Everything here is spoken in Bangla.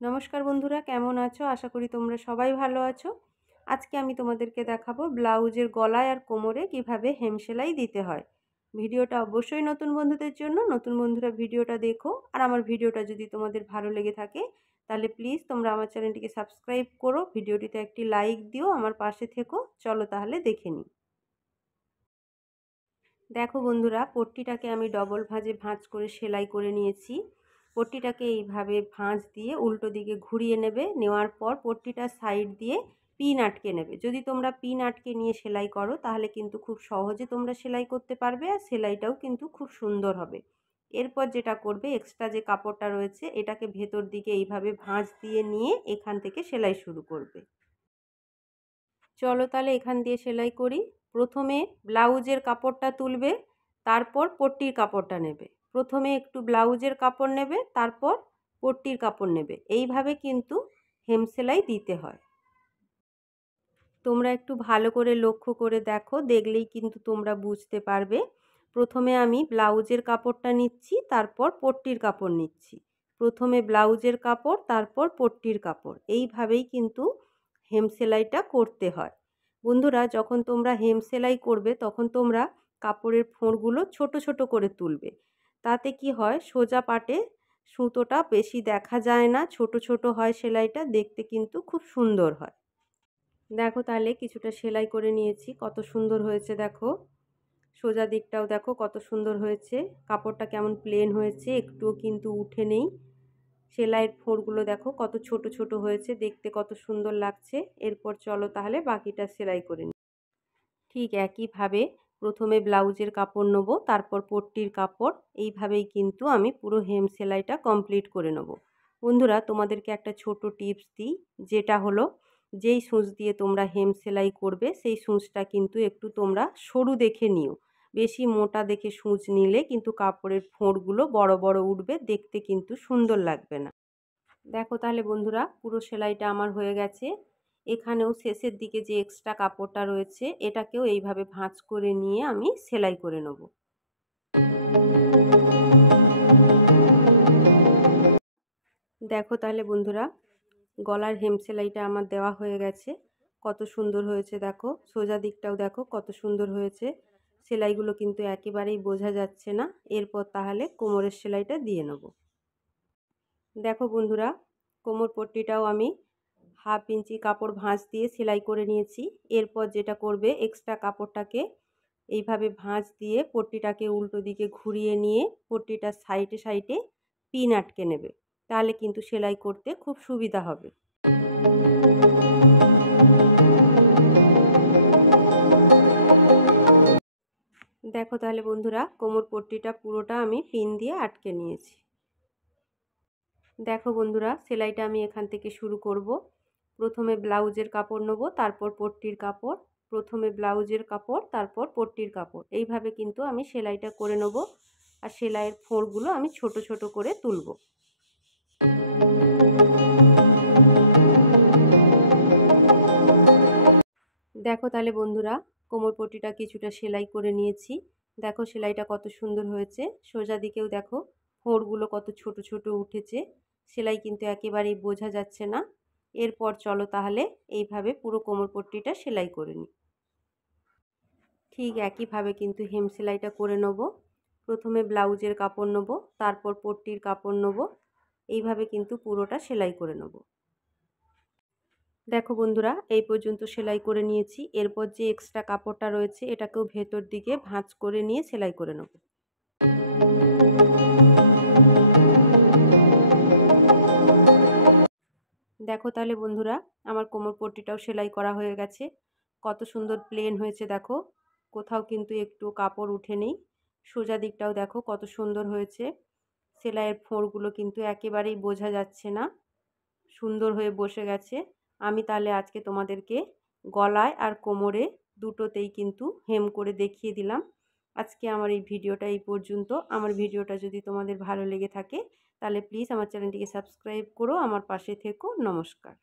নমস্কার বন্ধুরা, কেমন আছো? আশা করি তোমরা সবাই ভালো আছো। আজকে আমি তোমাদেরকে দেখাবো ব্লাউজের গলায় আর কোমরে কিভাবে হেম সেলাই দিতে হয়। ভিডিওটা অবশ্যই নতুন বন্ধুদের জন্য। নতুন বন্ধুরা ভিডিওটা দেখো। আর আমার ভিডিওটা যদি তোমাদের ভালো লেগে থাকে তাহলে প্লিজ তোমরা আমার চ্যানেলটিকে সাবস্ক্রাইব করো, ভিডিওটিতে একটি লাইক দিও, আমার পাশে থেকো। চলো তাহলে দেখে নিই। দেখো বন্ধুরা, পট্টিটাকে আমি ডবল ভাঁজ করে সেলাই করে নিয়েছি। পট্টিটাকে এইভাবে ভাঁজ দিয়ে উল্টো দিকে ঘুরিয়ে নেবে। নেওয়ার পর পট্টিটার সাইড দিয়ে পিন আটকে নেবে। যদি তোমরা পিন আটকে নিয়ে সেলাই করো তাহলে কিন্তু খুব সহজে তোমরা সেলাই করতে পারবে, আর সেলাইটাও কিন্তু খুব সুন্দর হবে। এরপর যেটা করবে, এক্সট্রা যে কাপড়টা রয়েছে এটাকে ভেতর দিকে এইভাবে ভাঁজ দিয়ে নিয়ে এখান থেকে সেলাই শুরু করবে। চলো তাহলে এখান দিয়ে সেলাই করি। প্রথমে ব্লাউজের কাপড়টা তুলবে, তারপর পট্টির কাপড়টা নেবে। প্রথমে একটু ব্লাউজের কাপড় নেবে, তারপর পট্টির কাপড় নেবে। এইভাবে কিন্তু হেম সেলাই দিতে হয়। তোমরা একটু ভালো করে লক্ষ্য করে দেখো, দেখলেই কিন্তু তোমরা বুঝতে পারবে। প্রথমে আমি ব্লাউজের কাপড়টা নিচ্ছি, তারপর পট্টির কাপড় নিচ্ছি। প্রথমে ব্লাউজের কাপড়, তারপর পট্টির কাপড়। এইভাবেই কিন্তু হেম সেলাইটা করতে হয়। বন্ধুরা, যখন তোমরা হেম সেলাই করবে তখন তোমরা কাপড়ের ফোঁড়গুলো ছোট ছোট করে তুলবে। তাতে কি হয়, সোজা পাটে সুতোটা বেশি দেখা যায় না, ছোট ছোট হয়, সেলাইটা দেখতে কিন্তু খুব সুন্দর হয়। দেখো তাহলে কিছুটা সেলাই করে নিয়েছি, কত সুন্দর হয়েছে দেখো। সোজা দিকটাও দেখো কত সুন্দর হয়েছে। কাপড়টা কেমন প্লেন হয়েছে, একটুও কিন্তু উঠে নেই। সেলাইয়ের ফোঁড়গুলো দেখো কত ছোট ছোট হয়েছে, দেখতে কত সুন্দর লাগছে। এরপর চলো তাহলে বাকিটা সেলাই করে নিই। ঠিক একইভাবে প্রথমে ব্লাউজের কাপড় নেব, তারপর পট্টির কাপড়। এইভাবেই কিন্তু আমি পুরো হেম সেলাইটা কমপ্লিট করে নেব। বন্ধুরা, তোমাদেরকে একটা ছোট টিপস দিই, যেটা হলো যেই সূচ দিয়ে তোমরা হেম সেলাই করবে সেই সূচটা কিন্তু একটু তোমরা সরু দেখে নিও। বেশি মোটা দেখে সূচ নিলে কিন্তু কাপড়ের ফোঁড়গুলো বড় বড় উঠবে, দেখতে কিন্তু সুন্দর লাগবে না। দেখো তাহলে বন্ধুরা, পুরো সেলাইটা আমার হয়ে গেছে। এখানেও শেষের দিকে যে এক্সট্রা কাপড়টা রয়েছে এটাকেও এইভাবে ভাঁজ করে নিয়ে আমি সেলাই করে নেব। দেখো তাহলে বন্ধুরা, গলার হেম সেলাইটা আমার দেওয়া হয়ে গেছে। কত সুন্দর হয়েছে দেখো, সোজা দিকটাও দেখো কত সুন্দর হয়েছে। সেলাইগুলো কিন্তু একেবারেই বোঝা যাচ্ছে না। এরপর তাহলে কোমরের সেলাইটা দিয়ে নেব। দেখো বন্ধুরা, কোমর পট্টিটাও আমি 1/2 ইঞ্চি কাপড় ভাঁজ দিয়ে সেলাই করে নিয়েছি। এরপর যেটা করবে, এক্সট্রা কাপড়টাকে এইভাবে ভাঁজ দিয়ে পট্টিটাকে উল্টো দিকে ঘুরিয়ে নিয়ে পট্টিটার সাইডে সাইডে পিন আটকে নেবে। তাহলে কিন্তু সেলাই করতে খুব সুবিধা হবে। দেখো তাহলে বন্ধুরা, কোমর পট্টিটা পুরোটা আমি পিন দিয়ে আটকে নিয়েছি। দেখো বন্ধুরা, সেলাইটা আমি এখান থেকে শুরু করব। প্রথমে ব্লাউজের কাপড় নেব, তারপর পট্টির কাপড়। প্রথমে ব্লাউজের কাপড়, তারপর পট্টির কাপড়। এইভাবে কিন্তু আমি সেলাইটা করে নেব। আর সেলাইয়ের ফোঁড়গুলো আমি ছোট ছোট করে তুলব। দেখো তাহলে বন্ধুরা, কোমর পট্টিটা কিছুটা সেলাই করে নিয়েছি। দেখো সেলাইটা কত সুন্দর হয়েছে। সোজা দিকেও দেখো ফোঁড়গুলো কত ছোট ছোট উঠেছে। সেলাই কিন্তু একেবারেই বোঝা যাচ্ছে না। এরপর চলো তাহলে এইভাবে পুরো কোমর পট্টিটা সেলাই করে নিই। ঠিক একইভাবে কিন্তু হেম সেলাইটা করে নেব। প্রথমে ব্লাউজের কাপড় নেব, তারপর পট্টির কাপড় নেব। এইভাবে কিন্তু পুরোটা সেলাই করে নেব। দেখো বন্ধুরা, এই পর্যন্ত সেলাই করে নিয়েছি। এরপর যে এক্সট্রা কাপড়টা রয়েছে এটাকেও ভেতর দিকে ভাঁজ করে নিয়ে সেলাই করে নেব। দেখো তাহলে বন্ধুরা, আমার কোমর পট্টিটাও সেলাই করা হয়ে গেছে। কত সুন্দর প্লেন হয়েছে দেখো, কোথাও কিন্তু একটু কাপড় উঠে নেই। সোজা দিকটাও দেখো কত সুন্দর হয়েছে। সেলাইয়ের ফোঁড়গুলো কিন্তু একেবারেই বোঝা যাচ্ছে না, সুন্দর হয়ে বসে গেছে। আমি তাহলে আজকে তোমাদেরকে গলায় আর কোমরে দুটোতেই কিন্তু হেম করে দেখিয়ে দিলাম। আজকে আমার এই ভিডিওটা এই পর্যন্ত। আমার ভিডিওটা যদি তোমাদের ভালো লেগে থাকে তাহলে প্লিজ আমার চ্যানেলটিকে সাবস্ক্রাইব করো, আমার পাশে থেকো। নমস্কার।